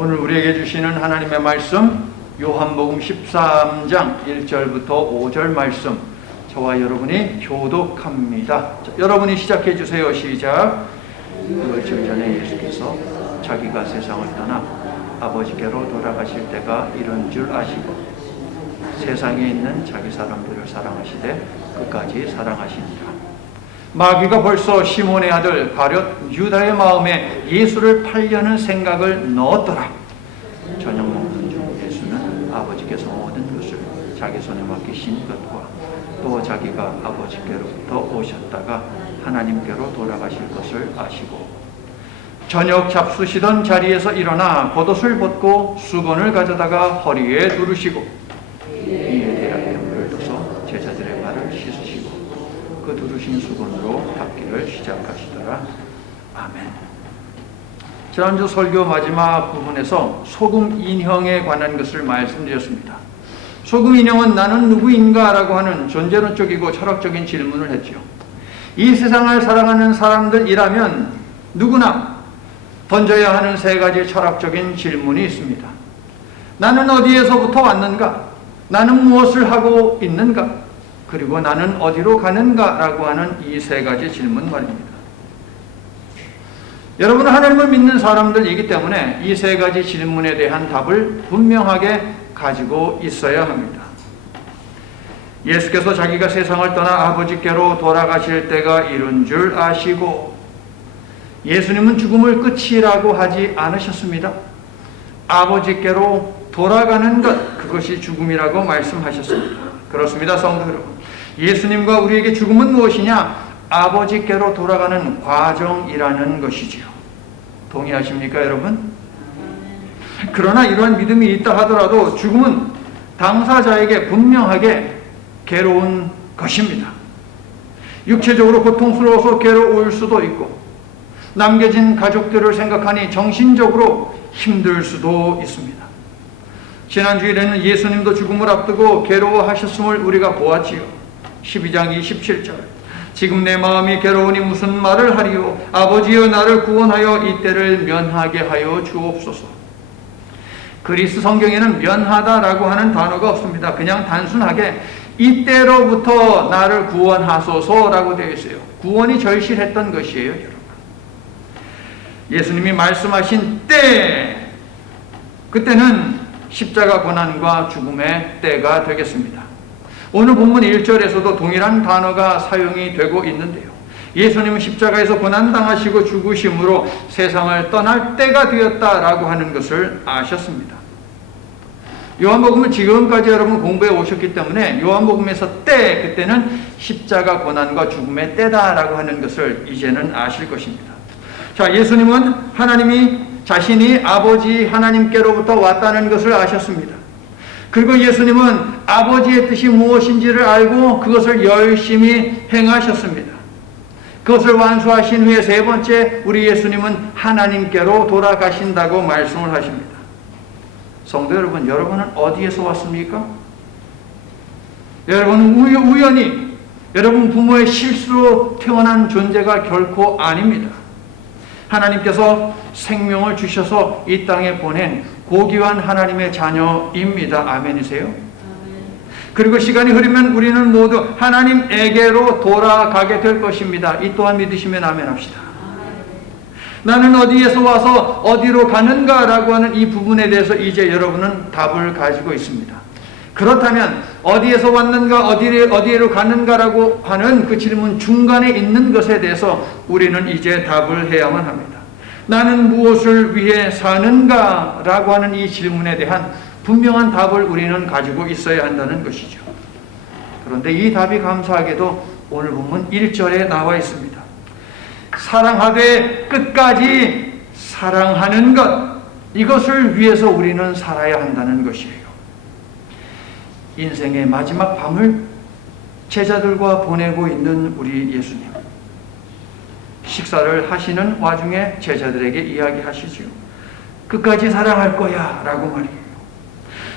오늘 우리에게 주시는 하나님의 말씀 요한복음 13장 1절부터 5절 말씀, 저와 여러분이 교독합니다. 여러분이 시작해 주세요. 시작. 며칠 전에 예수께서 자기가 세상을 떠나 아버지께로 돌아가실 때가 이른 줄 아시고 세상에 있는 자기 사람들을 사랑하시되 끝까지 사랑하시니라. 마귀가 벌써 시몬의 아들 가룟 유다의 마음에 예수를 팔려는 생각을 넣었더라. 저녁 먹는 중 예수는 아버지께서 모든 것을 자기 손에 맡기신 것과 또 자기가 아버지께로부터 오셨다가 하나님께로 돌아가실 것을 아시고 저녁 잡수시던 자리에서 일어나 겉옷을 벗고 수건을 가져다가 허리에 두르시고 이에 대하여 물을 떠서 제자들의 발을 씻으시고 그 두르신 수건으로 닦기를 시작하시더라. 아멘. 지난주 설교 마지막 부분에서 소금 인형에 관한 것을 말씀드렸습니다. 소금 인형은 나는 누구인가? 라고 하는 존재론적이고 철학적인 질문을 했죠. 이 세상을 살아가는 사람들이라면 누구나 던져야 하는 세 가지 철학적인 질문이 있습니다. 나는 어디에서부터 왔는가? 나는 무엇을 하고 있는가? 그리고 나는 어디로 가는가? 라고 하는 이 세 가지 질문 말입니다. 여러분은 하나님을 믿는 사람들이기 때문에 이 세 가지 질문에 대한 답을 분명하게 가지고 있어야 합니다. 예수께서 자기가 세상을 떠나 아버지께로 돌아가실 때가 이른 줄 아시고, 예수님은 죽음을 끝이라고 하지 않으셨습니다. 아버지께로 돌아가는 것, 그것이 죽음이라고 말씀하셨습니다. 그렇습니다, 성도 여러분. 예수님과 우리에게 죽음은 무엇이냐? 아버지께로 돌아가는 과정이라는 것이지요. 동의하십니까, 여러분? 그러나 이러한 믿음이 있다 하더라도 죽음은 당사자에게 분명하게 괴로운 것입니다. 육체적으로 고통스러워서 괴로울 수도 있고, 남겨진 가족들을 생각하니 정신적으로 힘들 수도 있습니다. 지난주일에는 예수님도 죽음을 앞두고 괴로워하셨음을 우리가 보았지요. 12장 27절. 지금 내 마음이 괴로우니 무슨 말을 하리요? 아버지여 나를 구원하여 이때를 면하게 하여 주옵소서. 그리스 성경에는 면하다라고 하는 단어가 없습니다. 그냥 단순하게 이때로부터 나를 구원하소서라고 되어 있어요. 구원이 절실했던 것이에요, 여러분. 예수님이 말씀하신 때, 그때는 십자가 고난과 죽음의 때가 되겠습니다. 오늘 본문 1절에서도 동일한 단어가 사용이 되고 있는데요. 예수님은 십자가에서 고난당하시고 죽으심으로 세상을 떠날 때가 되었다라고 하는 것을 아셨습니다. 요한복음을 지금까지 여러분 공부해 오셨기 때문에 요한복음에서 때, 그때는 십자가 고난과 죽음의 때다라고 하는 것을 이제는 아실 것입니다. 자, 예수님은 하나님이 자신이 아버지 하나님께로부터 왔다는 것을 아셨습니다. 그리고 예수님은 아버지의 뜻이 무엇인지를 알고 그것을 열심히 행하셨습니다. 그것을 완수하신 후에 세 번째, 우리 예수님은 하나님께로 돌아가신다고 말씀을 하십니다. 성도 여러분, 여러분은 어디에서 왔습니까? 여러분은 우연히 여러분 부모의 실수로 태어난 존재가 결코 아닙니다. 하나님께서 생명을 주셔서 이 땅에 보낸 고귀한 하나님의 자녀입니다. 아멘이세요? 아멘. 그리고 시간이 흐르면 우리는 모두 하나님에게로 돌아가게 될 것입니다. 이 또한 믿으시면 아멘 합시다. 나는 어디에서 와서 어디로 가는가라고 하는 이 부분에 대해서 이제 여러분은 답을 가지고 있습니다. 그렇다면 어디에서 왔는가, 어디로 가는가라고 하는 그 질문 중간에 있는 것에 대해서 우리는 이제 답을 해야만 합니다. 나는 무엇을 위해 사는가라고 하는 이 질문에 대한 분명한 답을 우리는 가지고 있어야 한다는 것이죠. 그런데 이 답이 감사하게도 오늘 본문 1절에 나와 있습니다. 사랑하되 끝까지 사랑하는 것, 이것을 위해서 우리는 살아야 한다는 것이에요. 인생의 마지막 밤을 제자들과 보내고 있는 우리 예수님, 식사를 하시는 와중에 제자들에게 이야기하시죠. 끝까지 사랑할 거야 라고 말이에요.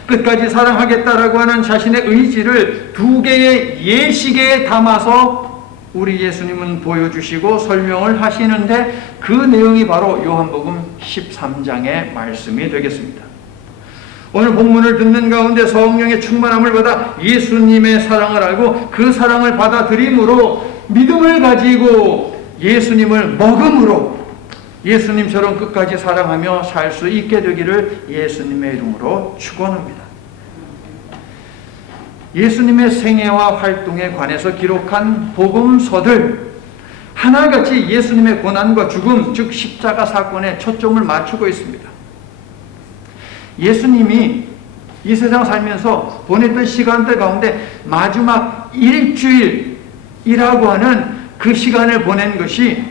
끝까지 사랑하겠다라고 하는 자신의 의지를 두 개의 예시계에 담아서 우리 예수님은 보여주시고 설명을 하시는데 그 내용이 바로 요한복음 13장의 말씀이 되겠습니다. 오늘 본문을 듣는 가운데 성령의 충만함을 받아 예수님의 사랑을 알고 그 사랑을 받아들임으로 믿음을 가지고 예수님을 먹음으로 예수님처럼 끝까지 사랑하며 살 수 있게 되기를 예수님의 이름으로 축원합니다. 예수님의 생애와 활동에 관해서 기록한 복음서들 하나같이 예수님의 고난과 죽음, 즉 십자가 사건에 초점을 맞추고 있습니다. 예수님이 이 세상 살면서 보냈던 시간들 가운데 마지막 일주일이라고 하는 그 시간을 보낸 것이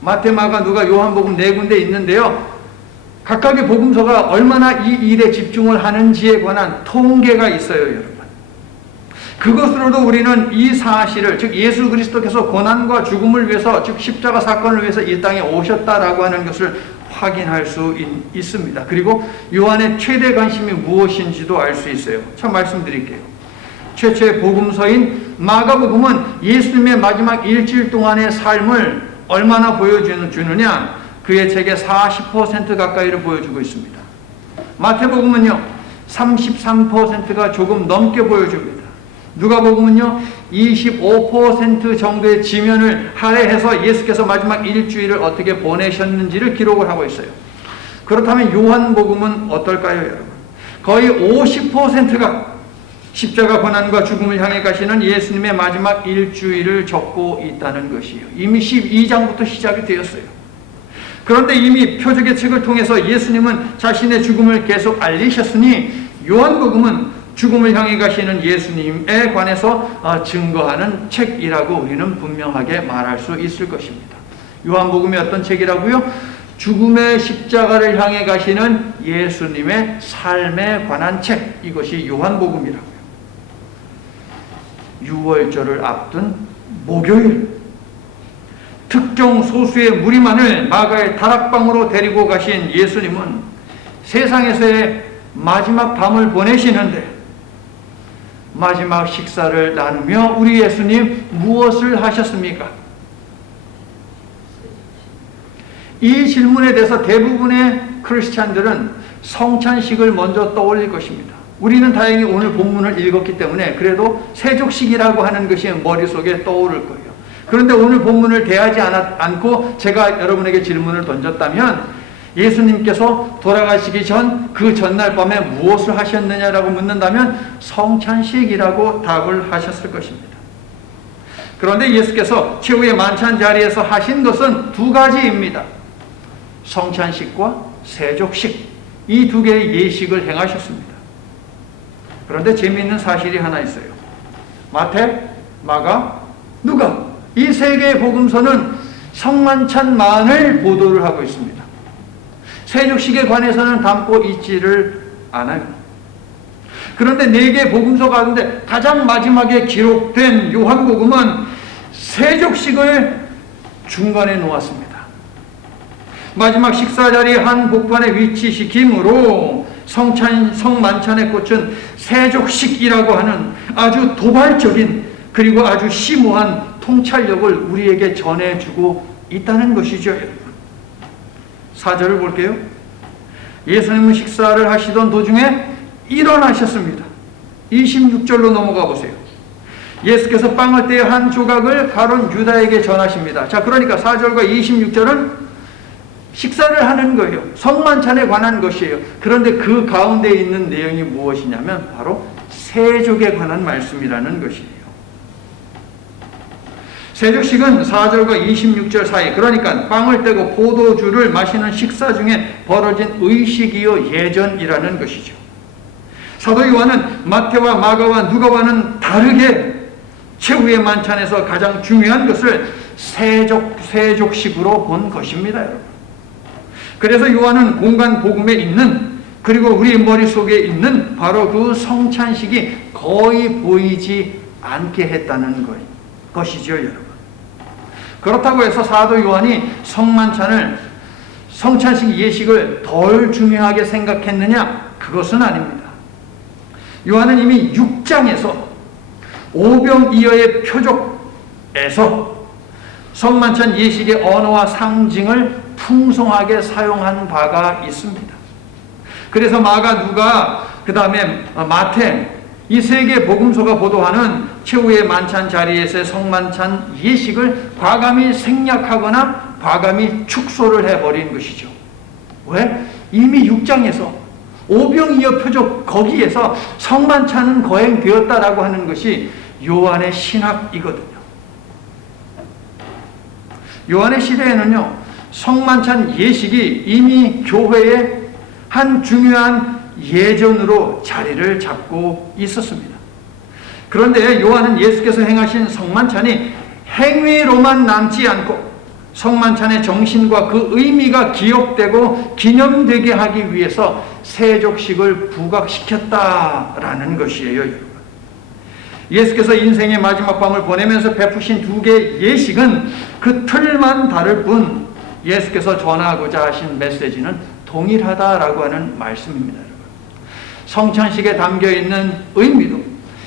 마태, 마가, 누가, 요한복음 네 군데 있는데요. 각각의 복음서가 얼마나 이 일에 집중을 하는지에 관한 통계가 있어요, 여러분. 그것으로도 우리는 이 사실을, 즉 예수 그리스도께서 고난과 죽음을 위해서, 즉 십자가 사건을 위해서 이 땅에 오셨다라고 하는 것을 확인할 수 있습니다. 그리고 요한의 최대 관심이 무엇인지도 알 수 있어요. 참 말씀드릴게요. 최초의 복음서인 마가복음은 예수님의 마지막 일주일 동안의 삶을 얼마나 보여주느냐, 그의 책의 40% 가까이를 보여주고 있습니다. 마태복음은요 33%가 조금 넘게 보여줍니다. 누가복음은요 25% 정도의 지면을 할애해서 예수께서 마지막 일주일을 어떻게 보내셨는지를 기록을 하고 있어요. 그렇다면 요한복음은 어떨까요, 여러분? 거의 50%가 십자가 고난과 죽음을 향해 가시는 예수님의 마지막 일주일을 적고 있다는 것이에요. 이미 12장부터 시작이 되었어요. 그런데 이미 표적의 책을 통해서 예수님은 자신의 죽음을 계속 알리셨으니 요한복음은 죽음을 향해 가시는 예수님에 관해서 증거하는 책이라고 우리는 분명하게 말할 수 있을 것입니다. 요한복음이 어떤 책이라고요? 죽음의 십자가를 향해 가시는 예수님의 삶에 관한 책, 이것이 요한복음이라고요. 6월절을 앞둔 목요일, 특정 소수의 무리만을 마가의 다락방으로 데리고 가신 예수님은 세상에서의 마지막 밤을 보내시는데 마지막 식사를 나누며 우리 예수님 무엇을 하셨습니까? 이 질문에 대해서 대부분의 크리스찬들은 성찬식을 먼저 떠올릴 것입니다. 우리는 다행히 오늘 본문을 읽었기 때문에 그래도 세족식이라고 하는 것이 머릿속에 떠오를 거예요. 그런데 오늘 본문을 대하지 않고 제가 여러분에게 질문을 던졌다면 예수님께서 돌아가시기 전 그 전날 밤에 무엇을 하셨느냐라고 묻는다면 성찬식이라고 답을 하셨을 것입니다. 그런데 예수께서 최후의 만찬 자리에서 하신 것은 두 가지입니다. 성찬식과 세족식, 이 두 개의 예식을 행하셨습니다. 그런데 재미있는 사실이 하나 있어요. 마태, 마가, 누가, 이 세 개의 복음서는 성만찬만을 보도를 하고 있습니다. 세족식에 관해서는 담고 있지를 않아요. 그런데 네 개의 복음서 가운데 가장 마지막에 기록된 요한복음은 세족식을 중간에 놓았습니다. 마지막 식사 자리에 한 복판에 위치시킴으로 성만찬의 꽃은 세족식이라고 하는 아주 도발적인 그리고 아주 심오한 통찰력을 우리에게 전해주고 있다는 것이죠, 여러분. 4절을 볼게요. 예수님은 식사를 하시던 도중에 일어나셨습니다. 26절로 넘어가 보세요. 예수께서 빵을 떼어 한 조각을 가론 유다에게 전하십니다. 자, 그러니까 4절과 26절은 식사를 하는 거예요. 성만찬에 관한 것이에요. 그런데 그 가운데 있는 내용이 무엇이냐면 바로 세족에 관한 말씀이라는 것이에요. 세족식은 4절과 26절 사이, 그러니까 빵을 떼고 포도주를 마시는 식사 중에 벌어진 의식이요 예전이라는 것이죠. 사도 요한은 마태와 마가와 누가와는 다르게 최후의 만찬에서 가장 중요한 것을 세족식으로 본 것입니다, 여러분. 그래서 요한은 공간 복음에 있는, 그리고 우리 머릿속에 있는 바로 그 성찬식이 거의 보이지 않게 했다는 것이죠, 여러분. 그렇다고 해서 사도 요한이 성찬식 예식을 덜 중요하게 생각했느냐? 그것은 아닙니다. 요한은 이미 6장에서 오병이어의 표적에서 성만찬 예식의 언어와 상징을 풍성하게 사용한 바가 있습니다. 그래서 마가, 누가, 그 다음에 마태, 이 세 개 복음서가 보도하는 최후의 만찬 자리에서의 성만찬 예식을 과감히 생략하거나 과감히 축소를 해버린 것이죠. 왜? 이미 6장에서 오병이어 표적 거기에서 성만찬은 거행되었다라고 하는 것이 요한의 신학이거든요. 요한의 시대에는요, 성만찬 예식이 이미 교회의 한 중요한 예전으로 자리를 잡고 있었습니다. 그런데 요한은 예수께서 행하신 성만찬이 행위로만 남지 않고 성만찬의 정신과 그 의미가 기억되고 기념되게 하기 위해서 세족식을 부각시켰다라는 것이에요, 여러분. 예수께서 인생의 마지막 밤을 보내면서 베푸신 두 개의 예식은 그 틀만 다를 뿐 예수께서 전하고자 하신 메시지는 동일하다라고 하는 말씀입니다. 여러분. 성찬식에 담겨있는 의미도,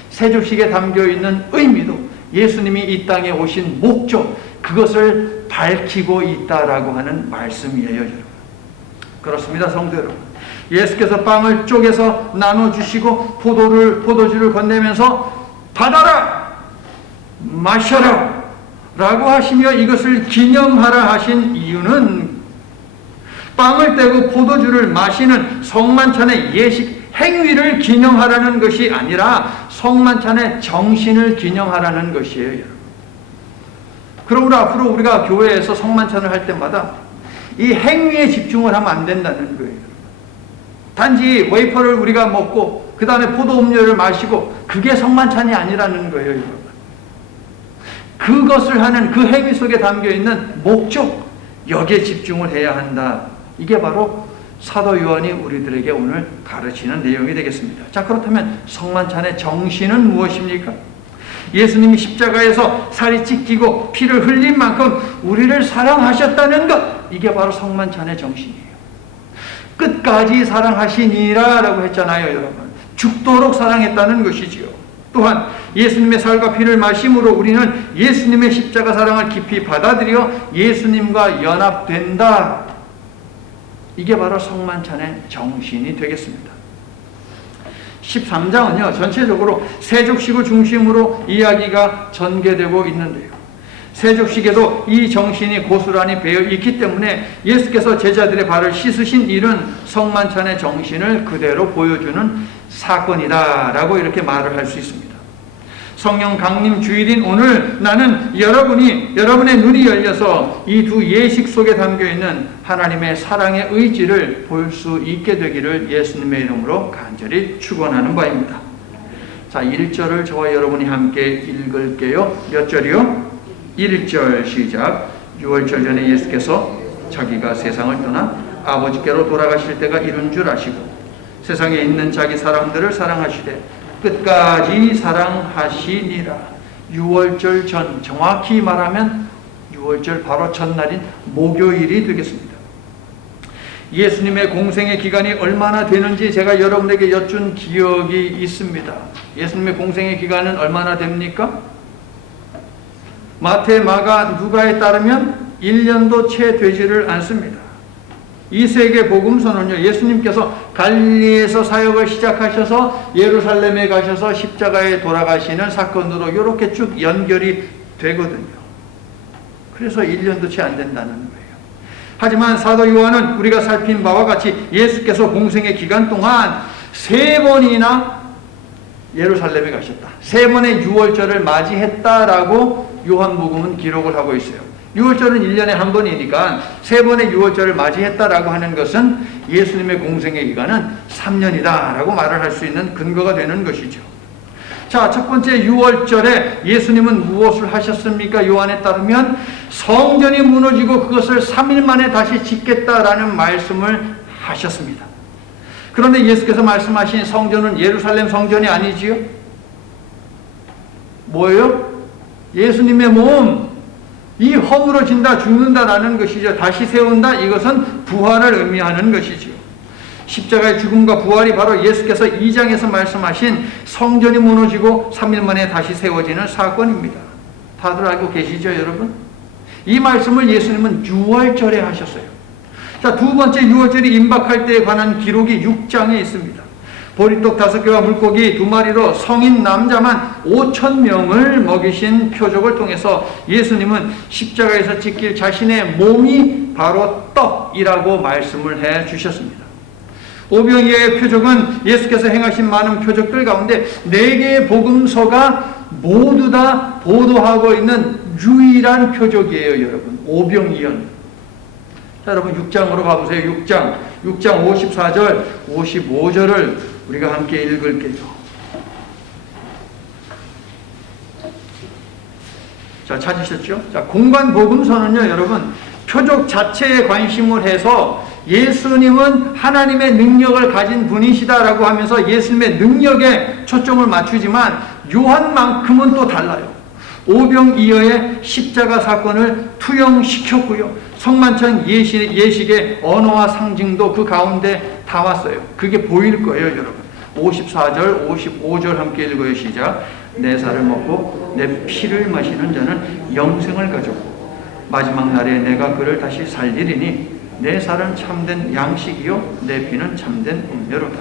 세족식에 담겨있는 의미도, 예수님이 이 땅에 오신 목적, 그것을 밝히고 있다라고 하는 말씀이에요, 여러분. 그렇습니다, 성도 여러분. 예수께서 빵을 쪼개서 나눠주시고 포도주를 건네면서 받아라, 마셔라 라고 하시며 이것을 기념하라 하신 이유는 빵을 떼고 포도주를 마시는 성만찬의 예식 행위를 기념하라는 것이 아니라 성만찬의 정신을 기념하라는 것이에요, 여러분. 그러므로 앞으로 우리가 교회에서 성만찬을 할 때마다 이 행위에 집중을 하면 안 된다는 거예요. 단지 웨이퍼를 우리가 먹고 그 다음에 포도 음료를 마시고 그게 성만찬이 아니라는 거예요, 여러분. 그것을 하는 그 행위 속에 담겨있는 목적, 여기에 집중을 해야 한다. 이게 바로 사도 요한이 우리들에게 오늘 가르치는 내용이 되겠습니다. 자, 그렇다면 성만찬의 정신은 무엇입니까? 예수님이 십자가에서 살이 찢기고 피를 흘린 만큼 우리를 사랑하셨다는 것, 이게 바로 성만찬의 정신이에요. 끝까지 사랑하시니라 라고 했잖아요, 여러분. 죽도록 사랑했다는 것이지요. 또한 예수님의 살과 피를 마심으로 우리는 예수님의 십자가 사랑을 깊이 받아들여 예수님과 연합된다. 이게 바로 성만찬의 정신이 되겠습니다. 13장은요, 전체적으로 세족식을 중심으로 이야기가 전개되고 있는데요. 세족식에도 이 정신이 고스란히 배어 있기 때문에 예수께서 제자들의 발을 씻으신 일은 성만찬의 정신을 그대로 보여주는 사건이다 라고 이렇게 말을 할 수 있습니다. 성령 강림 주일인 오늘 나는 여러분의 눈이 열려서 이 두 예식 속에 담겨있는 하나님의 사랑의 의지를 볼 수 있게 되기를 예수님의 이름으로 간절히 축원하는 바입니다. 자, 1절을 저와 여러분이 함께 읽을게요. 몇 절이요? 1절 시작. 6월절 전에 예수께서 자기가 세상을 떠나 아버지께로 돌아가실 때가 이른 줄 아시고 세상에 있는 자기 사람들을 사랑하시되 끝까지 사랑하시니라. 6월절 전, 정확히 말하면 6월절 바로 전날인 목요일이 되겠습니다. 예수님의 공생의 기간이 얼마나 되는지 제가 여러분에게 여쭌 기억이 있습니다. 예수님의 공생의 기간은 얼마나 됩니까? 마태, 마가, 누가에 따르면 1년도 채 되지를 않습니다. 이 세 개 복음서는요, 예수님께서 갈릴리에서 사역을 시작하셔서 예루살렘에 가셔서 십자가에 돌아가시는 사건으로 이렇게 쭉 연결이 되거든요. 그래서 1년도 채 안 된다는 거예요. 하지만 사도 요한은 우리가 살핀 바와 같이 예수께서 공생의 기간 동안 3번이나 예루살렘에 가셨다. 3번의 6월절을 맞이했다라고 요한복음은 기록을 하고 있어요. 6월절은 1년에 한 번이니까 3번의 6월절을 맞이했다라고 하는 것은 예수님의 공생의 기간은 3년이다 라고 말을 할 수 있는 근거가 되는 것이죠. 자, 첫 번째 6월절에 예수님은 무엇을 하셨습니까? 요한에 따르면 성전이 무너지고 그것을 3일 만에 다시 짓겠다라는 말씀을 하셨습니다. 그런데 예수께서 말씀하신 성전은 예루살렘 성전이 아니지요? 뭐예요? 예수님의 몸, 이 허물어진다, 죽는다라는 것이죠. 다시 세운다, 이것은 부활을 의미하는 것이죠. 십자가의 죽음과 부활이 바로 예수께서 2장에서 말씀하신 성전이 무너지고 3일 만에 다시 세워지는 사건입니다. 다들 알고 계시죠, 여러분? 이 말씀을 예수님은 유월절에 하셨어요. 자, 두 번째 유월절이 임박할 때에 관한 기록이 6장에 있습니다. 보리떡 5개와 물고기 2마리로 성인 남자만 5,000명을 먹이신 표적을 통해서 예수님은 십자가에서 지킬 자신의 몸이 바로 떡이라고 말씀을 해 주셨습니다. 오병이어의 표적은 예수께서 행하신 많은 표적들 가운데 4개의 복음서가 모두 다 보도하고 있는 유일한 표적이에요, 여러분. 오병이어. 자, 여러분 6장으로 가보세요. 6장 54절, 55절을 우리가 함께 읽을게요. 자, 찾으셨죠? 자, 공간 복음서는요, 여러분, 표적 자체에 관심을 해서 예수님은 하나님의 능력을 가진 분이시다라고 하면서 예수님의 능력에 초점을 맞추지만 요한만큼은 또 달라요. 오병이어의 십자가 사건을 투영시켰고요. 성만찬 예식의 언어와 상징도 그 가운데 담았어요. 그게 보일 거예요, 여러분. 54절, 55절 함께 읽어요. 시작. 내 살을 먹고 내 피를 마시는 자는 영생을 가졌고 마지막 날에 내가 그를 다시 살리리니 내 살은 참된 양식이요 내 피는 참된 음료로다.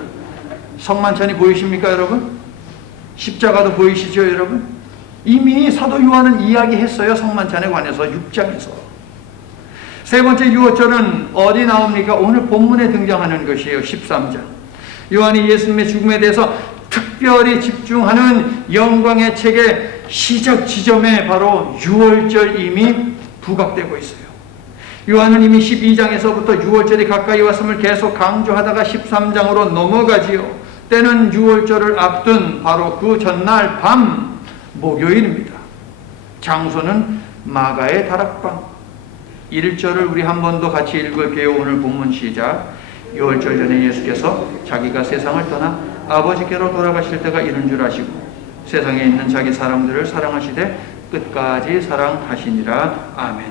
성만찬이 보이십니까, 여러분? 십자가도 보이시죠, 여러분? 이미 사도 요한은 이야기했어요. 성만찬에 관해서 6장에서. 세 번째 유월절은 어디 나옵니까? 오늘 본문에 등장하는 것이에요. 13장. 요한이 예수님의 죽음에 대해서 특별히 집중하는 영광의 책의 시작 지점에 바로 유월절 이미 부각되고 있어요. 요한은 이미 12장에서부터 유월절이 가까이 왔음을 계속 강조하다가 13장으로 넘어가지요. 때는 유월절을 앞둔 바로 그 전날 밤 목요일입니다. 장소는 마가의 다락방. 1절을 우리 한 번 더 같이 읽을게요. 오늘 본문 시작. 유월절 전에 예수께서 자기가 세상을 떠나 아버지께로 돌아가실 때가 이른 줄 아시고 세상에 있는 자기 사람들을 사랑하시되 끝까지 사랑하시니라. 아멘.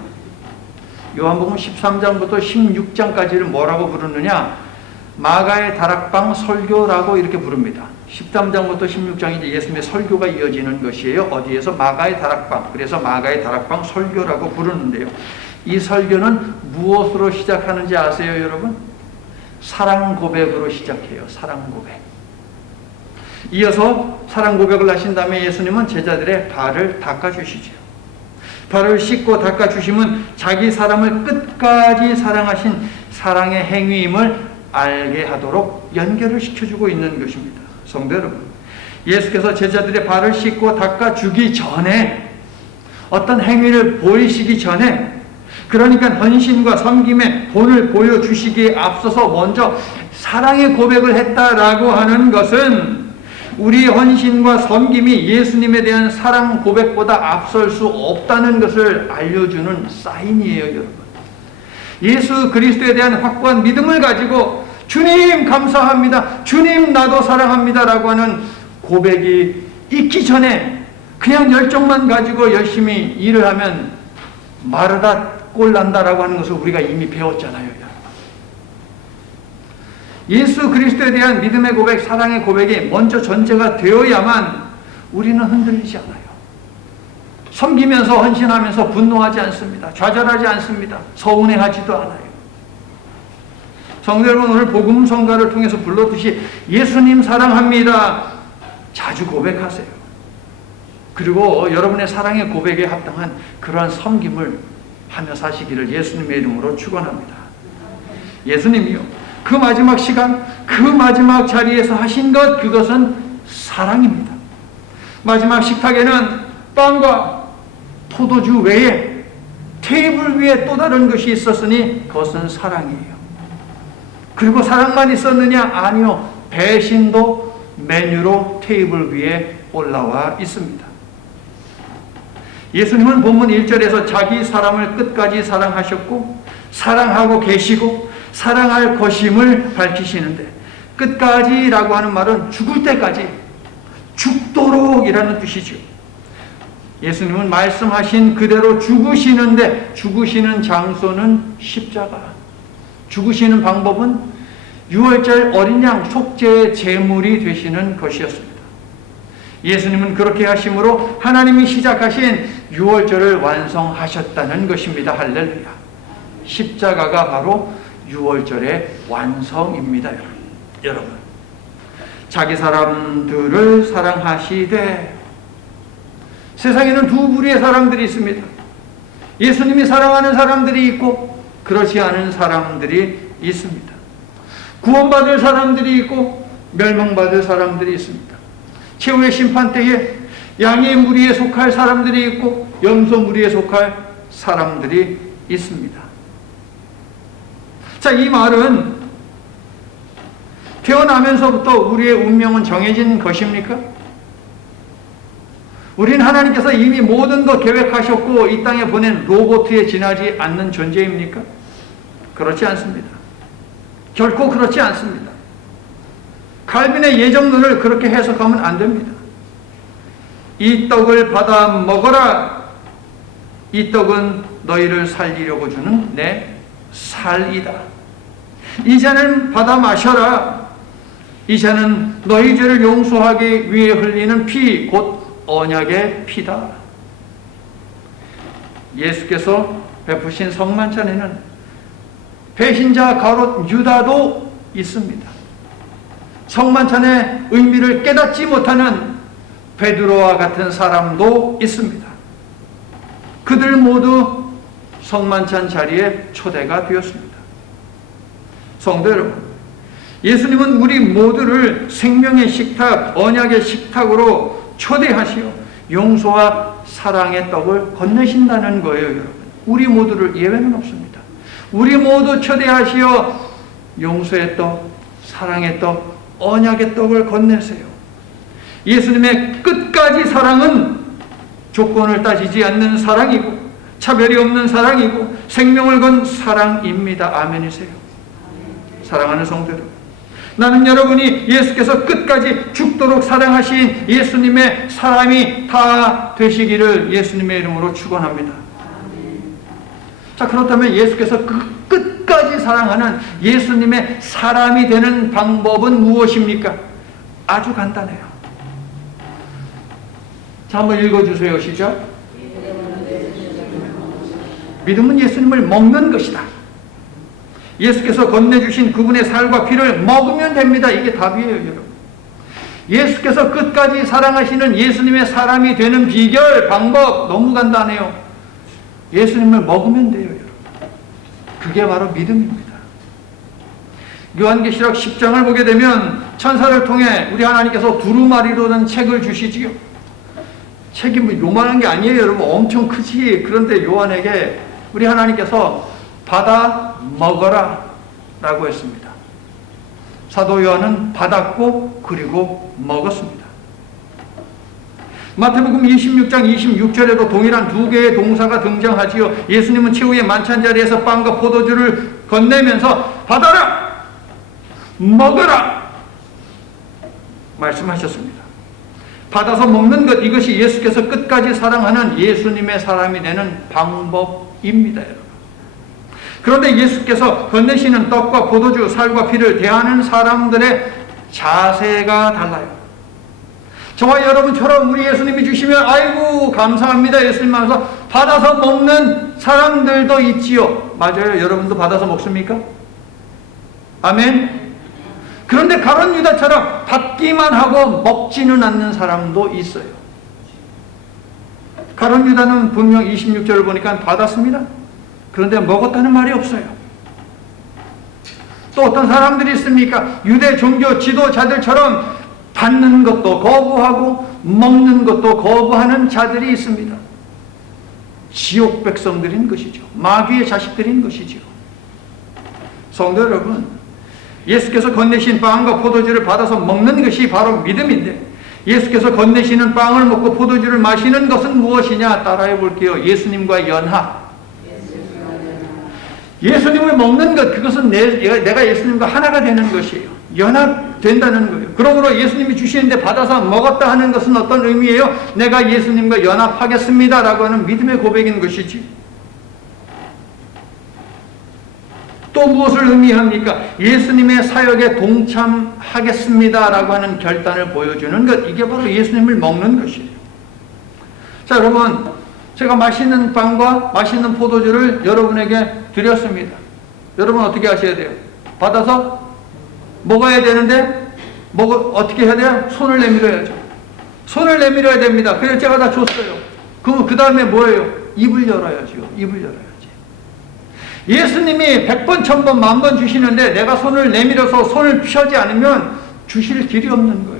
요한복음 13장부터 16장까지를 뭐라고 부르느냐? 마가의 다락방 설교라고 이렇게 부릅니다. 13장부터 16장이 이제 예수님의 설교가 이어지는 것이에요. 어디에서? 마가의 다락방. 그래서 마가의 다락방 설교라고 부르는데요. 이 설교는 무엇으로 시작하는지 아세요, 여러분? 사랑 고백으로 시작해요. 사랑 고백. 이어서 사랑 고백을 하신 다음에 예수님은 제자들의 발을 닦아주시죠. 발을 씻고 닦아주시면 자기 사람을 끝까지 사랑하신 사랑의 행위임을 알게 하도록 연결을 시켜주고 있는 것입니다. 성도 여러분, 예수께서 제자들의 발을 씻고 닦아주기 전에 어떤 행위를 보이시기 전에 그러니까 헌신과 섬김의 본을 보여주시기에 앞서서 먼저 사랑의 고백을 했다라고 하는 것은 우리 헌신과 섬김이 예수님에 대한 사랑 고백보다 앞설 수 없다는 것을 알려주는 사인이에요, 여러분. 예수 그리스도에 대한 확고한 믿음을 가지고 주님 감사합니다, 주님 나도 사랑합니다 라고 하는 고백이 있기 전에 그냥 열정만 가지고 열심히 일을 하면 마르다 꼴난다라고 하는 것을 우리가 이미 배웠잖아요, 여러분. 예수 그리스도에 대한 믿음의 고백, 사랑의 고백이 먼저 전제가 되어야만 우리는 흔들리지 않아요. 섬기면서 헌신하면서 분노하지 않습니다. 좌절하지 않습니다. 서운해하지도 않아요. 성도 여러분, 오늘 복음 성가를 통해서 불렀듯이 예수님 사랑합니다 자주 고백하세요. 그리고 여러분의 사랑의 고백에 합당한 그러한 섬김을 하며 사시기를 예수님의 이름으로 축원합니다. 예수님이요, 그 마지막 시간, 그 마지막 자리에서 하신 것, 그것은 사랑입니다. 마지막 식탁에는 빵과 포도주 외에 테이블 위에 또 다른 것이 있었으니 그것은 사랑이에요. 그리고 사랑만 있었느냐? 아니요. 배신도 메뉴로 테이블 위에 올라와 있습니다. 예수님은 본문 1절에서 자기 사람을 끝까지 사랑하셨고 사랑하고 계시고 사랑할 것임을 밝히시는데, 끝까지라고 하는 말은 죽을 때까지, 죽도록이라는 뜻이죠. 예수님은 말씀하신 그대로 죽으시는데 죽으시는 장소는 십자가, 죽으시는 방법은 유월절 어린 양 속죄의 제물이 되시는 것이었습니다. 예수님은 그렇게 하심으로 하나님이 시작하신 유월절을 완성하셨다는 것입니다. 할렐루야. 십자가가 바로 유월절의 완성입니다. 여러분, 자기 사람들을 사랑하시되, 세상에는 두 부류의 사람들이 있습니다. 예수님이 사랑하는 사람들이 있고 그렇지 않은 사람들이 있습니다. 구원받을 사람들이 있고 멸망받을 사람들이 있습니다. 최후의 심판 때에 양의 무리에 속할 사람들이 있고 염소 무리에 속할 사람들이 있습니다. 자, 이 말은 태어나면서부터 우리의 운명은 정해진 것입니까? 우리는 하나님께서 이미 모든 것 계획하셨고 이 땅에 보낸 로봇에 지나지 않는 존재입니까? 그렇지 않습니다. 결코 그렇지 않습니다. 칼빈의 예정론을 그렇게 해석하면 안 됩니다. 이 떡을 받아 먹어라. 이 떡은 너희를 살리려고 주는 내 살이다. 이 잔은 받아 마셔라. 이 잔은 너희 죄를 용서하기 위해 흘리는 피, 곧 언약의 피다. 예수께서 베푸신 성만찬에는 배신자 가롯 유다도 있습니다. 성만찬의 의미를 깨닫지 못하는 베드로와 같은 사람도 있습니다. 그들 모두 성만찬 자리에 초대가 되었습니다. 성도 여러분, 예수님은 우리 모두를 생명의 식탁, 언약의 식탁으로 초대하시어 용서와 사랑의 떡을 건네신다는 거예요. 여러분, 우리 모두를, 예외는 없습니다. 우리 모두 초대하시어 용서의 떡, 사랑의 떡, 언약의 떡을 건네세요. 예수님의 끝까지 사랑은 조건을 따지지 않는 사랑이고 차별이 없는 사랑이고 생명을 건 사랑입니다. 아멘이세요. 사랑하는 성도 여러분, 나는 여러분이 예수께서 끝까지 죽도록 사랑하신 예수님의 사람이 다 되시기를 예수님의 이름으로 축원합니다. 자, 그렇다면 예수께서 그 끝까지 사랑하는 예수님의 사람이 되는 방법은 무엇입니까? 아주 간단해요. 자, 한번 읽어주세요. 시작. 믿음은 예수님을 먹는 것이다. 예수께서 건네주신 그분의 살과 피를 먹으면 됩니다. 이게 답이에요, 여러분. 예수께서 끝까지 사랑하시는 예수님의 사람이 되는 비결, 방법 너무 간단해요. 예수님을 먹으면 돼요, 여러분. 그게 바로 믿음입니다. 요한계시록 10장을 보게 되면 천사를 통해 우리 하나님께서 두루마리로 된 책을 주시지요. 책이 뭐 요만한 게 아니에요, 여러분. 엄청 크지. 그런데 요한에게 우리 하나님께서 받아 먹어라 라고 했습니다. 사도 요한은 받았고 그리고 먹었습니다. 마태복음 26장 26절에도 동일한 두 개의 동사가 등장하지요. 예수님은 최후의 만찬 자리에서 빵과 포도주를 건네면서 받아라, 먹어라 말씀하셨습니다. 받아서 먹는 것, 이것이 예수께서 끝까지 사랑하는 예수님의 사람이 되는 방법입니다. 여러분. 그런데 예수께서 건네시는 떡과 포도주, 살과 피를 대하는 사람들의 자세가 달라요. 저와 여러분처럼 우리 예수님이 주시면 아이고 감사합니다 예수님 하면서 받아서 먹는 사람들도 있지요. 맞아요. 여러분도 받아서 먹습니까? 아멘. 그런데 가룟 유다처럼 받기만 하고 먹지는 않는 사람도 있어요. 가룟 유다는 분명 26절을 보니까 받았습니다. 그런데 먹었다는 말이 없어요. 또 어떤 사람들이 있습니까? 유대 종교 지도자들처럼 받는 것도 거부하고 먹는 것도 거부하는 자들이 있습니다. 지옥 백성들인 것이죠. 마귀의 자식들인 것이죠. 성도 여러분, 예수께서 건네신 빵과 포도주를 받아서 먹는 것이 바로 믿음인데, 예수께서 건네시는 빵을 먹고 포도주를 마시는 것은 무엇이냐? 따라해 볼게요. 예수님과 연합. 예수님을 먹는 것, 그것은 내가 예수님과 하나가 되는 것이에요. 연합된다는 거예요. 그러므로 예수님이 주시는데 받아서 먹었다 하는 것은 어떤 의미예요? 내가 예수님과 연합하겠습니다 라고 하는 믿음의 고백인 것이지. 또 무엇을 의미합니까? 예수님의 사역에 동참하겠습니다 라고 하는 결단을 보여주는 것, 이게 바로 예수님을 먹는 것이에요. 자, 여러분, 제가 맛있는 빵과 맛있는 포도주를 여러분에게 드렸습니다. 여러분 어떻게 하셔야 돼요? 받아서 먹어야 되는데 어떻게 해야 돼요? 손을 내밀어야죠. 손을 내밀어야 됩니다. 그래서 제가 다 줬어요. 그럼 그 다음에 뭐예요? 입을 열어야죠. 입을 열어야지. 예수님이 100번, 1000번, 10,000번 주시는데 내가 손을 내밀어서 손을 펴지 않으면 주실 길이 없는 거예요.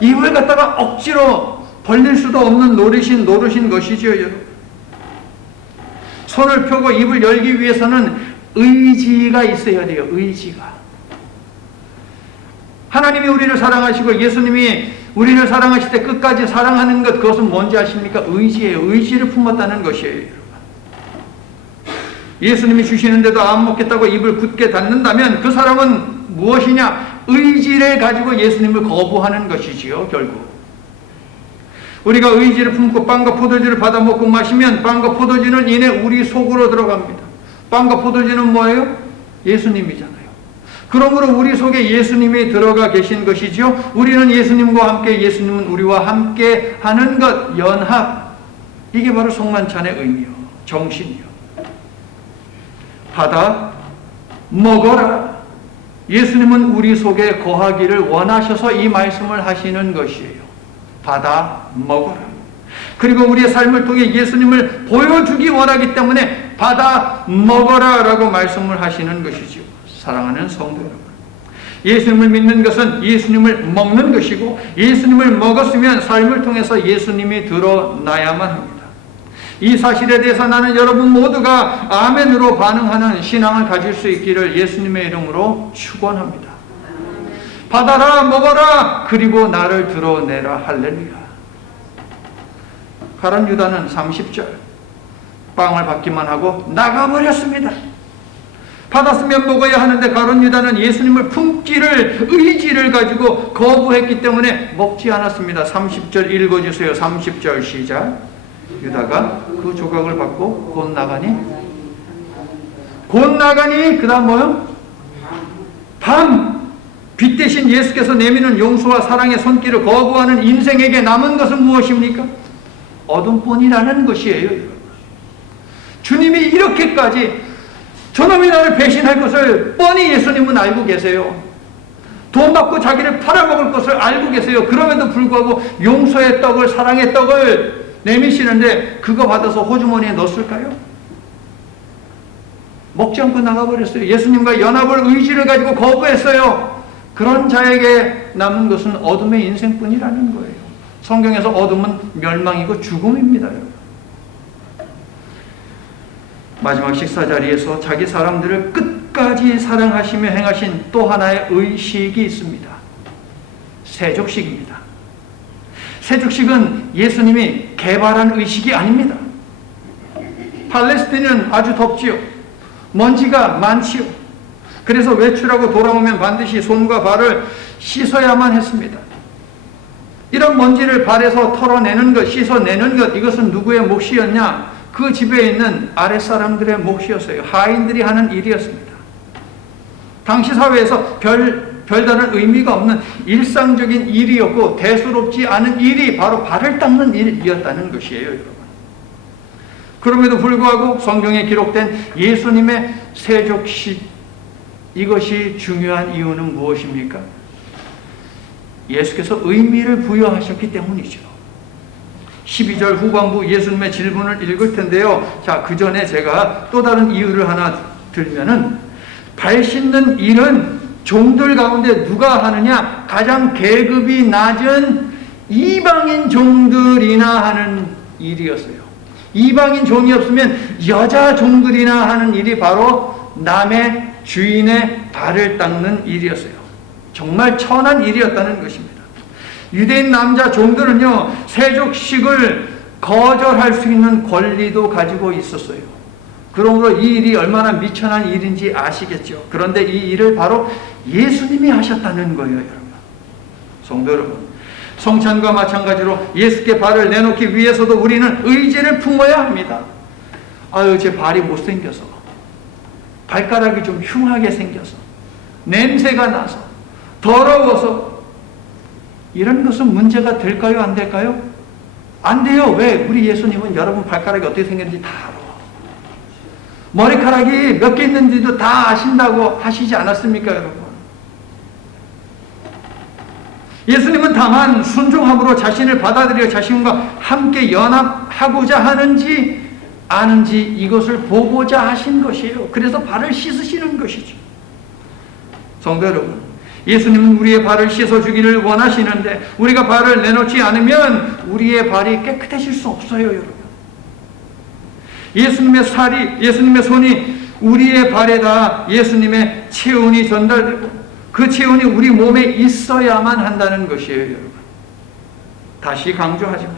입을 갖다가 억지로 벌릴 수도 없는 노릇인 것이죠, 여러분. 손을 펴고 입을 열기 위해서는 의지가 있어야 돼요, 의지가. 하나님이 우리를 사랑하시고 예수님이 우리를 사랑하실 때 끝까지 사랑하는 것, 그것은 뭔지 아십니까? 의지예요. 의지를 품었다는 것이에요, 여러분. 예수님이 주시는데도 안 먹겠다고 입을 굳게 닫는다면 그 사람은 무엇이냐? 의지를 가지고 예수님을 거부하는 것이지요, 결국. 우리가 의지를 품고 빵과 포도주를 받아 먹고 마시면 빵과 포도주는 이내 우리 속으로 들어갑니다. 빵과 포도주는 뭐예요? 예수님이잖아요. 그러므로 우리 속에 예수님이 들어가 계신 것이죠. 우리는 예수님과 함께, 예수님은 우리와 함께 하는 것, 연합. 이게 바로 성만찬의 의미요, 정신이요. 받아 먹어라. 예수님은 우리 속에 거하기를 원하셔서 이 말씀을 하시는 것이에요. 받아 먹어라. 그리고 우리의 삶을 통해 예수님을 보여주기 원하기 때문에 받아 먹어라 라고 말씀을 하시는 것이죠. 사랑하는 성도 여러분, 예수님을 믿는 것은 예수님을 먹는 것이고 예수님을 먹었으면 삶을 통해서 예수님이 드러나야만 합니다. 이 사실에 대해서 나는 여러분 모두가 아멘으로 반응하는 신앙을 가질 수 있기를 예수님의 이름으로 축원합니다. 받아라 먹어라 그리고 나를 드러내라. 할렐루야. 가룟 유다는 30절 빵을 받기만 하고 나가버렸습니다. 받았으면 먹어야 하는데 가룟 유다는 예수님을 품기를, 의지를 가지고 거부했기 때문에 먹지 않았습니다. 30절 읽어주세요. 30절 시작. 유다가 그 조각을 받고 곧 나가니 그 다음 뭐요? 밤. 빛 대신 예수께서 내미는 용서와 사랑의 손길을 거부하는 인생에게 남은 것은 무엇입니까? 어둠뿐이라는 것이에요. 주님이 이렇게까지 저놈이 나를 배신할 것을 뻔히 예수님은 알고 계세요. 돈 받고 자기를 팔아먹을 것을 알고 계세요. 그럼에도 불구하고 용서의 떡을, 사랑의 떡을 내미시는데 그거 받아서 호주머니에 넣었을까요? 먹지 않고 나가버렸어요. 예수님과 연합을, 의지를 가지고 거부했어요. 그런 자에게 남은 것은 어둠의 인생뿐이라는 거예요. 성경에서 어둠은 멸망이고 죽음입니다. 마지막 식사 자리에서 자기 사람들을 끝까지 사랑하시며 행하신 또 하나의 의식이 있습니다. 세족식입니다. 세족식은 예수님이 개발한 의식이 아닙니다. 팔레스틴은 아주 덥지요. 먼지가 많지요. 그래서 외출하고 돌아오면 반드시 손과 발을 씻어야만 했습니다. 이런 먼지를 발에서 털어내는 것, 씻어내는 것, 이것은 누구의 몫이었냐? 그 집에 있는 아랫사람들의 몫이었어요. 하인들이 하는 일이었습니다. 당시 사회에서 별다른 의미가 없는 일상적인 일이었고 대수롭지 않은 일이 바로 발을 닦는 일이었다는 것이에요, 여러분. 그럼에도 불구하고 성경에 기록된 예수님의 세족식, 이것이 중요한 이유는 무엇입니까? 예수께서 의미를 부여하셨기 때문이죠. 12절 후반부 예수님의 질문을 읽을 텐데요. 자, 그 전에 제가 또 다른 이유를 하나 들면은, 발 씻는 일은 종들 가운데 누가 하느냐? 가장 계급이 낮은 이방인 종들이나 하는 일이었어요. 이방인 종이 없으면 여자 종들이나 하는 일이 바로 남의 주인의 발을 닦는 일이었어요. 정말 천한 일이었다는 것입니다. 유대인 남자 종들은요, 세족식을 거절할 수 있는 권리도 가지고 있었어요. 그러므로 이 일이 얼마나 미천한 일인지 아시겠죠. 그런데 이 일을 바로 예수님이 하셨다는 거예요, 여러분. 성도 여러분, 성찬과 마찬가지로 예수께 발을 내놓기 위해서도 우리는 의지를 품어야 합니다. 아유, 제 발이 못생겨서, 발가락이 좀 흉하게 생겨서, 냄새가 나서, 더러워서, 이런 것은 문제가 될까요? 안 될까요? 안 돼요. 왜? 우리 예수님은 여러분 발가락이 어떻게 생겼는지 다 알아. 머리카락이 몇 개 있는지도 다 아신다고 하시지 않았습니까, 여러분? 예수님은 다만 순종함으로 자신을 받아들여 자신과 함께 연합하고자 하는지 아는지 이것을 보고자 하신 것이에요. 그래서 발을 씻으시는 것이죠. 성도 여러분, 예수님은 우리의 발을 씻어주기를 원하시는데 우리가 발을 내놓지 않으면 우리의 발이 깨끗해질 수 없어요, 여러분. 예수님의 손이 우리의 발에다 예수님의 체온이 전달되고 그 체온이 우리 몸에 있어야만 한다는 것이에요, 여러분. 다시 강조하지만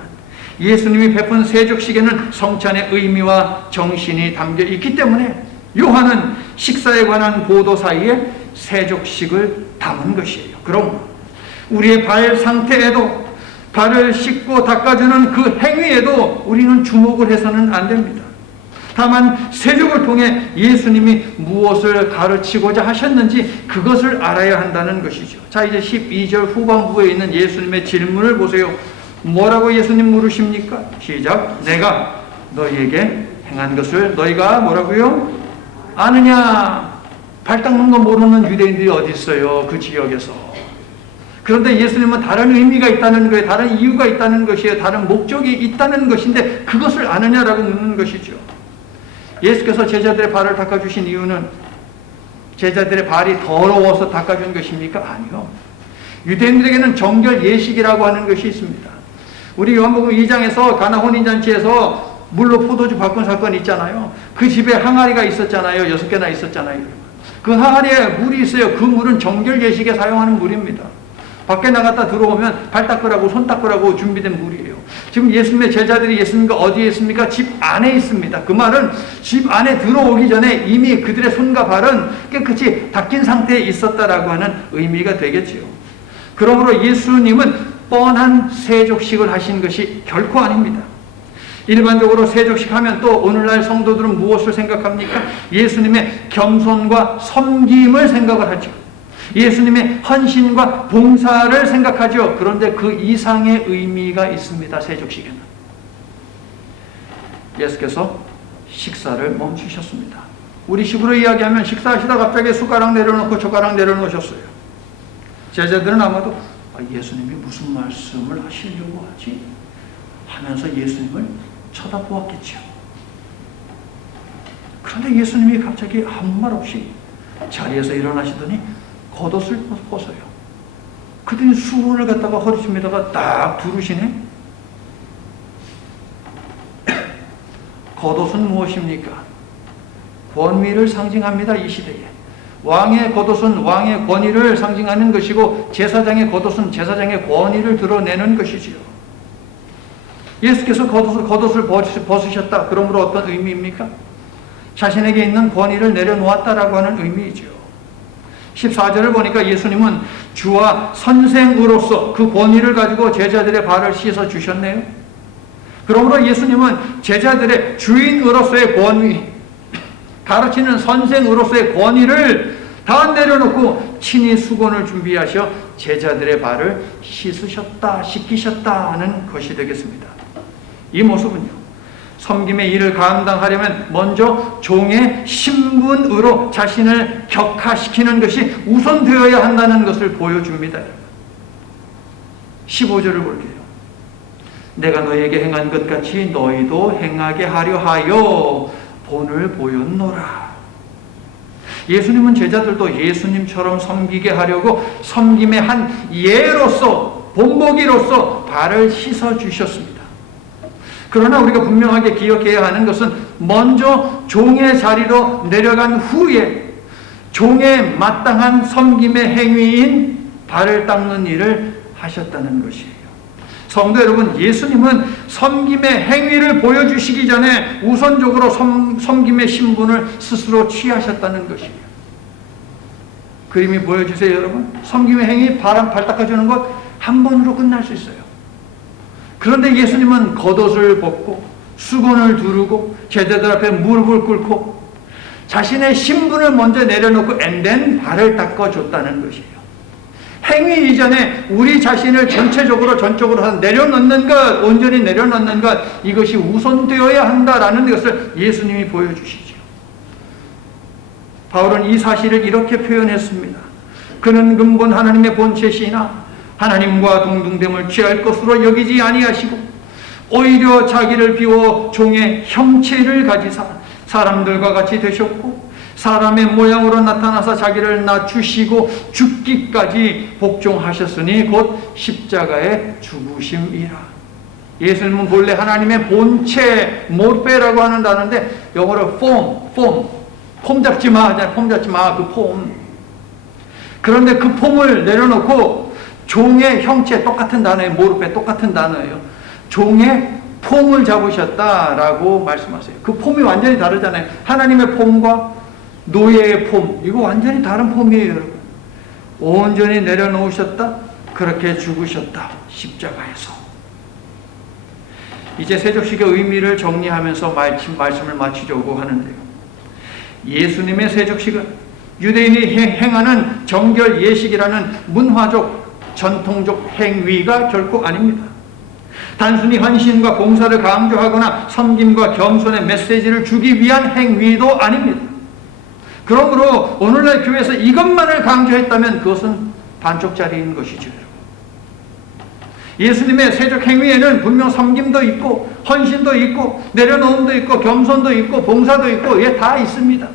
예수님이 베푼 세족식에는 성찬의 의미와 정신이 담겨 있기 때문에 요한은 식사에 관한 보도 사이에 세족식을 담은 것이에요. 그럼 우리의 발 상태에도 발을 씻고 닦아주는 그 행위에도 우리는 주목을 해서는 안 됩니다. 다만 세족을 통해 예수님이 무엇을 가르치고자 하셨는지 그것을 알아야 한다는 것이죠. 자, 이제 12절 후반부에 있는 예수님의 질문을 보세요. 뭐라고 예수님 물으십니까? 시작. 내가 너희에게 행한 것을 너희가 뭐라고요? 아느냐? 발 닦는 거 모르는 유대인들이 어디 있어요? 그 지역에서. 그런데 예수님은 다른 의미가 있다는 거예요. 다른 이유가 있다는 것이에요. 다른 목적이 있다는 것인데 그것을 아느냐라고 묻는 것이죠. 예수께서 제자들의 발을 닦아주신 이유는 제자들의 발이 더러워서 닦아준 것입니까? 아니요. 유대인들에게는 정결 예식이라고 하는 것이 있습니다. 우리 요한복음 2장에서 가나 혼인잔치에서 물로 포도주 바꾼 사건이 있잖아요. 그 집에 항아리가 있었잖아요. 6개나 있었잖아요. 그 항아리에 물이 있어요. 그 물은 정결 예식에 사용하는 물입니다. 밖에 나갔다 들어오면 발 닦으라고 손 닦으라고 준비된 물이에요. 지금 예수님의 제자들이 예수님과 어디에 있습니까? 집 안에 있습니다. 그 말은 집 안에 들어오기 전에 이미 그들의 손과 발은 깨끗이 닦인 상태에 있었다라고 하는 의미가 되겠지요. 그러므로 예수님은 뻔한 세족식을 하신 것이 결코 아닙니다. 일반적으로 세족식 하면 또 오늘날 성도들은 무엇을 생각합니까? 예수님의 겸손과 섬김을 생각을 하죠. 예수님의 헌신과 봉사를 생각하죠. 그런데 그 이상의 의미가 있습니다. 세족식에는. 예수께서 식사를 멈추셨습니다. 우리 식으로 이야기하면 식사하시다 갑자기 숟가락 내려놓고 젓가락 내려놓으셨어요. 제자들은 아마도 예수님이 무슨 말씀을 하시려고 하지? 하면서 예수님을 쳐다보았겠죠. 그런데 예수님이 갑자기 아무 말 없이 자리에서 일어나시더니 겉옷을 벗어요. 그들이 수건을 갖다가 허리춤에다가 딱 두르시네. 겉옷은 무엇입니까? 권위를 상징합니다. 이 시대에. 왕의 겉옷은 왕의 권위를 상징하는 것이고 제사장의 겉옷은 제사장의 권위를 드러내는 것이지요. 예수께서 겉옷을 벗으셨다. 그러므로 어떤 의미입니까? 자신에게 있는 권위를 내려놓았다라고 하는 의미이죠. 14절을 보니까 예수님은 주와 선생으로서 그 권위를 가지고 제자들의 발을 씻어 주셨네요. 그러므로 예수님은 제자들의 주인으로서의 권위, 가르치는 선생으로서의 권위를 다 내려놓고 친히 수건을 준비하셔 제자들의 발을 씻기셨다 하는 것이 되겠습니다. 이 모습은요, 섬김의 일을 감당하려면 먼저 종의 신분으로 자신을 격화시키는 것이 우선되어야 한다는 것을 보여줍니다. 15절을 볼게요. 내가 너희에게 행한 것 같이 너희도 행하게 하려 하여 본을 보였노라. 예수님은 제자들도 예수님처럼 섬기게 하려고 섬김의 한 예로서, 본보기로서 발을 씻어주셨습니다. 그러나 우리가 분명하게 기억해야 하는 것은 먼저 종의 자리로 내려간 후에 종의 마땅한 섬김의 행위인 발을 닦는 일을 하셨다는 것이에요. 성도 여러분, 예수님은 섬김의 행위를 보여주시기 전에 우선적으로 섬김의 신분을 스스로 취하셨다는 것이에요. 그림이 보여주세요, 여러분. 섬김의 행위, 발 닦아주는 것 한 번으로 끝날 수 있어요. 그런데 예수님은 겉옷을 벗고 수건을 두르고 제자들 앞에 무릎을 꿇고 자신의 신분을 먼저 내려놓고 엔덴 발을 닦아줬다는 것이에요. 행위 이전에 우리 자신을 전체적으로 전적으로 내려놓는 것, 온전히 내려놓는 것, 이것이 우선되어야 한다라는 것을 예수님이 보여주시죠. 바울은 이 사실을 이렇게 표현했습니다. 그는 근본 하나님의 본체시나 하나님과 동등됨을 취할 것으로 여기지 아니하시고 오히려 자기를 비워 종의 형체를 가지사 사람들과 같이 되셨고 사람의 모양으로 나타나서 자기를 낮추시고 죽기까지 복종하셨으니 곧 십자가의 죽으심이라. 예수님은 본래 하나님의 본체, 모르페라고 하는 단어인데 영어로 폼 잡지 마, 그 폼. 그런데 그 폼을 내려놓고 종의 형체, 똑같은 단어예요. 모르페 똑같은 단어예요. 종의 폼을 잡으셨다라고 말씀하세요. 그 폼이 완전히 다르잖아요. 하나님의 폼과 노예의 폼, 이거 완전히 다른 폼이에요, 여러분. 온전히 내려놓으셨다, 그렇게 죽으셨다, 십자가에서. 이제 세족식의 의미를 정리하면서 말씀을 마치려고 하는데요. 예수님의 세족식은 유대인이 행하는 정결 예식이라는 문화적, 전통적 행위가 결코 아닙니다. 단순히 헌신과 봉사를 강조하거나 섬김과 겸손의 메시지를 주기 위한 행위도 아닙니다. 그러므로 오늘날 교회에서 이것만을 강조했다면 그것은 반쪽짜리인 것이죠. 예수님의 세족 행위에는 분명 섬김도 있고 헌신도 있고 내려놓음도 있고 겸손도 있고 봉사도 있고 다 있습니다.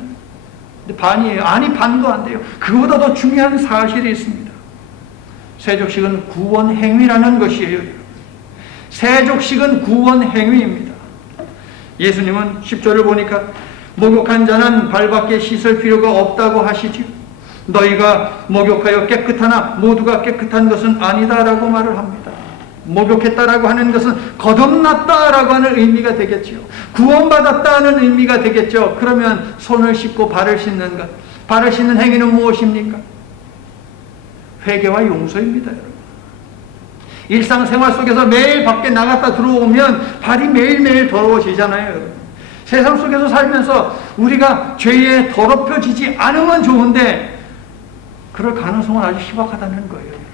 근데 반이에요. 아니, 반도 안 돼요. 그보다 더 중요한 사실이 있습니다. 세족식은 구원 행위라는 것이에요. 세족식은 구원 행위입니다. 예수님은 10절을 보니까 목욕한 자는 발밖에 씻을 필요가 없다고 하시지요. 너희가 목욕하여 깨끗하나 모두가 깨끗한 것은 아니다라고 말을 합니다. 목욕했다라고 하는 것은 거듭났다라고 하는 의미가 되겠죠. 구원받았다는 의미가 되겠죠. 그러면 손을 씻고 발을 씻는 것, 발을 씻는 행위는 무엇입니까? 회개와 용서입니다, 여러분. 일상생활 속에서 매일 밖에 나갔다 들어오면 발이 매일매일 더러워지잖아요, 여러분. 세상 속에서 살면서 우리가 죄에 더럽혀지지 않으면 좋은데 그럴 가능성은 아주 희박하다는 거예요, 여러분.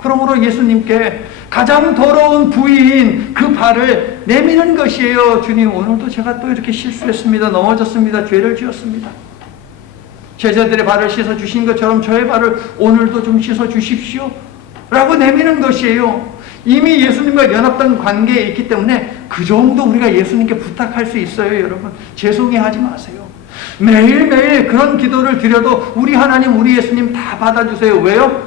그러므로 예수님께 가장 더러운 부위인 그 발을 내미는 것이에요. 주님, 오늘도 제가 또 이렇게 실수했습니다. 넘어졌습니다. 죄를 지었습니다. 제자들의 발을 씻어주신 것처럼 저의 발을 오늘도 좀 씻어주십시오 라고 내미는 것이에요. 이미 예수님과 연합된 관계에 있기 때문에 그 정도 우리가 예수님께 부탁할 수 있어요. 여러분, 죄송해하지 마세요. 매일매일 그런 기도를 드려도 우리 하나님, 우리 예수님 다 받아주세요. 왜요?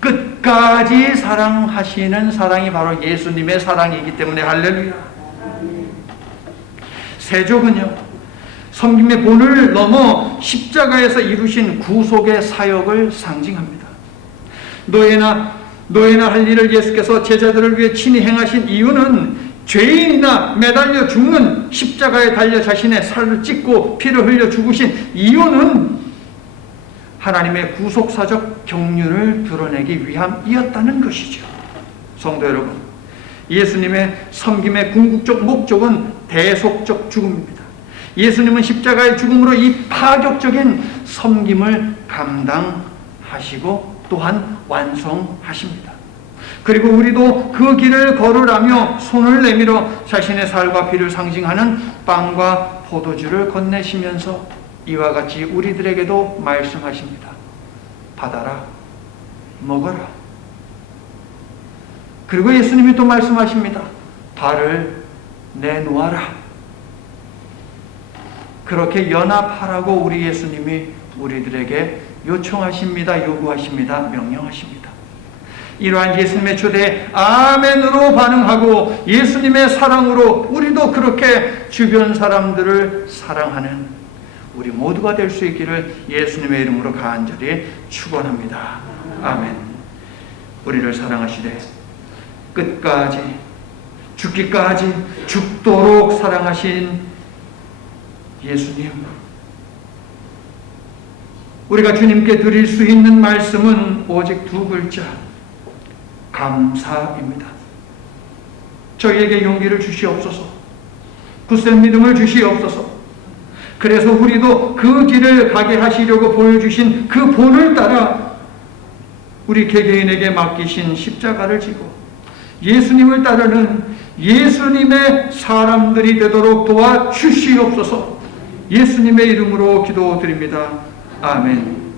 끝까지 사랑하시는 사랑이 바로 예수님의 사랑이기 때문에. 할렐루야. 세족은요, 섬김의 본을 넘어 십자가에서 이루신 구속의 사역을 상징합니다. 노예나 할 일을 예수께서 제자들을 위해 친히 행하신 이유는 죄인이나 매달려 죽는 십자가에 달려 자신의 살을 찢고 피를 흘려 죽으신 이유는 하나님의 구속사적 경륜을 드러내기 위함이었다는 것이죠. 성도 여러분, 예수님의 섬김의 궁극적 목적은 대속적 죽음입니다. 예수님은 십자가의 죽음으로 이 파격적인 섬김을 감당하시고 또한 완성하십니다. 그리고 우리도 그 길을 걸으라며 손을 내밀어 자신의 살과 피를 상징하는 빵과 포도주를 건네시면서 이와 같이 우리들에게도 말씀하십니다. 받아라, 먹어라. 그리고 예수님이 또 말씀하십니다. 발을 내놓아라. 그렇게 연합하라고 우리 예수님이 우리들에게 요청하십니다. 요구하십니다. 명령하십니다. 이러한 예수님의 초대에 아멘으로 반응하고 예수님의 사랑으로 우리도 그렇게 주변 사람들을 사랑하는 우리 모두가 될 수 있기를 예수님의 이름으로 간절히 축원합니다. 아멘. 우리를 사랑하시되 끝까지, 죽기까지, 죽도록 사랑하신 예수님, 우리가 주님께 드릴 수 있는 말씀은 오직 두 글자, 감사입니다. 저희에게 용기를 주시옵소서. 굳센 믿음을 주시옵소서. 그래서 우리도 그 길을 가게 하시려고 보여주신 그 본을 따라 우리 개개인에게 맡기신 십자가를 지고 예수님을 따르는 예수님의 사람들이 되도록 도와주시옵소서. 예수님의 이름으로 기도드립니다. 아멘.